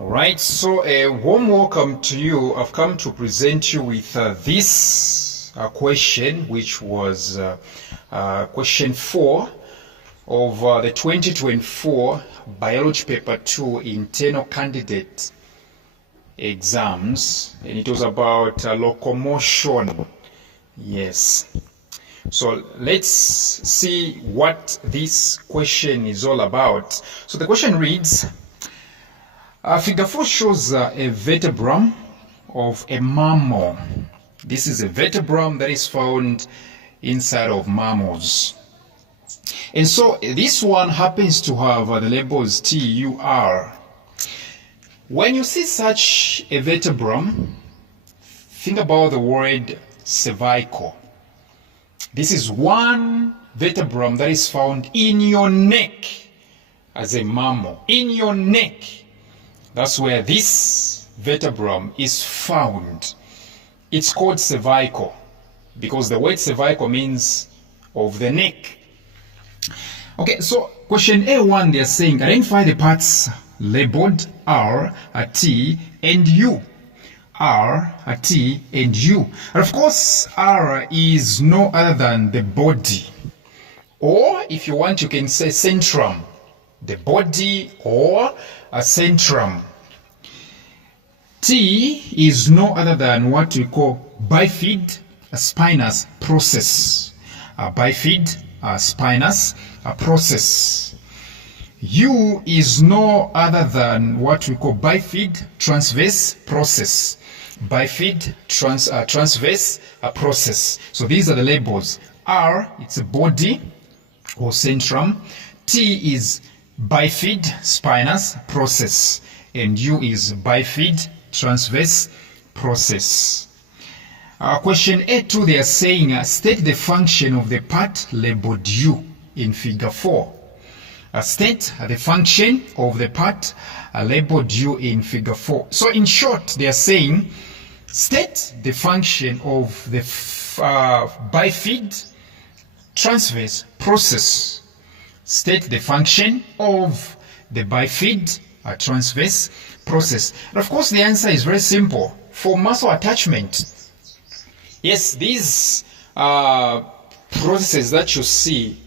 Alright, so a warm welcome to you. I've come to present you with this question, which was question 4 of the 2024 Biology Paper 2 Internal Candidate Exams, and it was about locomotion. Yes. So let's see what this question is all about. So the question reads, Figure 4 shows a vertebrum of a mammal. This is a vertebrum that is found inside of mammals. And so this one happens to have the labels TUR. When you see such a vertebrum, think about the word cervical. This is one vertebrum that is found in your neck as a mammal. In your neck. That's where this vertebrum is found. It's called cervical because the word cervical means of the neck. Okay, so question A1, they're saying identify the parts labeled R, a T, and U. R, a T, and U. And of course, R is no other than the body. Or if you want, you can say centrum. The body or a centrum. T is no other than what we call bifid spinous process. Bifid spinous process. U is no other than what we call bifid transverse process. Bifid transverse process. So these are the labels. R, it's a body or centrum. T is bifid spinous process, and U is bifid transverse process. Question A2, they are saying state the function of the part labeled U in figure 4. State the function of the part labeled U in figure 4. So in short, they are saying state the function of the bifid transverse process. State the function of the bifid transverse process. And of course, the answer is very simple. For muscle attachment, yes, these processes that you see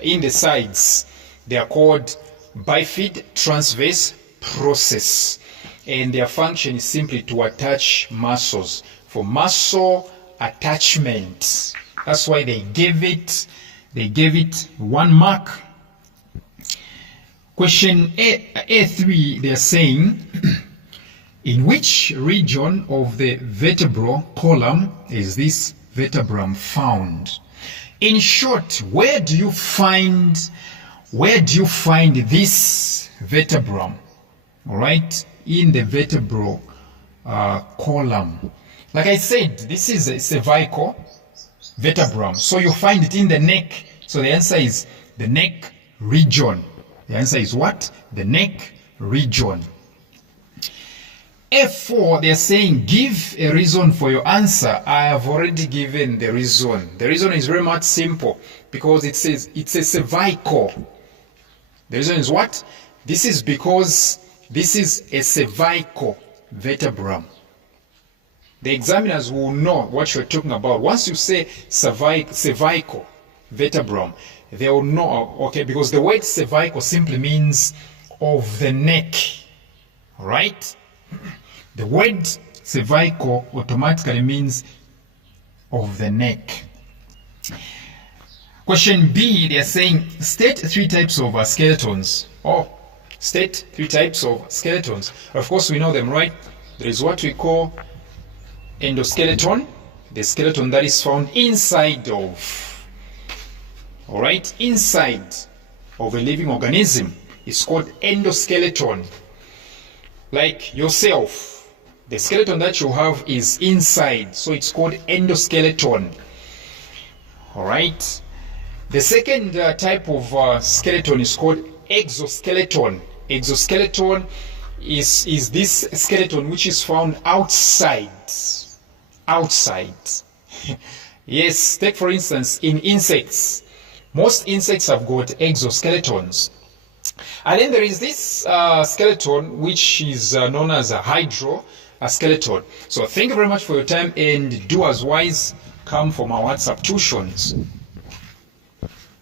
in the sides, they are called bifid transverse process. And their function is simply to attach muscles. For muscle attachment, that's why they gave it one mark. Question A3, they are saying, in which region of the vertebral column is this vertebrum found? In short, where do you find this vertebrum? All right, in the vertebral column. Like I said, this is a cervical vertebrum, so you find it in the neck. So the answer is the neck region. The answer is what? The neck region. F4, they're saying give a reason for your answer. I have already given the reason. The reason is very much simple because it says it's a cervical. The reason is what? This is because this is a cervical vertebrum. The examiners will know what you're talking about. Once you say cervical vertebrum, they will know, okay, because the word cervical simply means of the neck, right? The word cervical automatically means of the neck. Question B, they are saying state 3 types of skeletons. State 3 types of skeletons. Of course, we know them, right? There is what we call endoskeleton, the skeleton that is found inside of, all right, inside of a living organism is called endoskeleton. Like yourself, the skeleton that you have is inside, so it's called endoskeleton. All right. The second type of skeleton is called exoskeleton. Exoskeleton is this skeleton which is found outside. Outside. Yes, take for instance in insects. Most insects have got exoskeletons. And then there is this skeleton, which is known as a hydro skeleton. So thank you very much for your time, and do as wise. Come for my WhatsApp tuitions.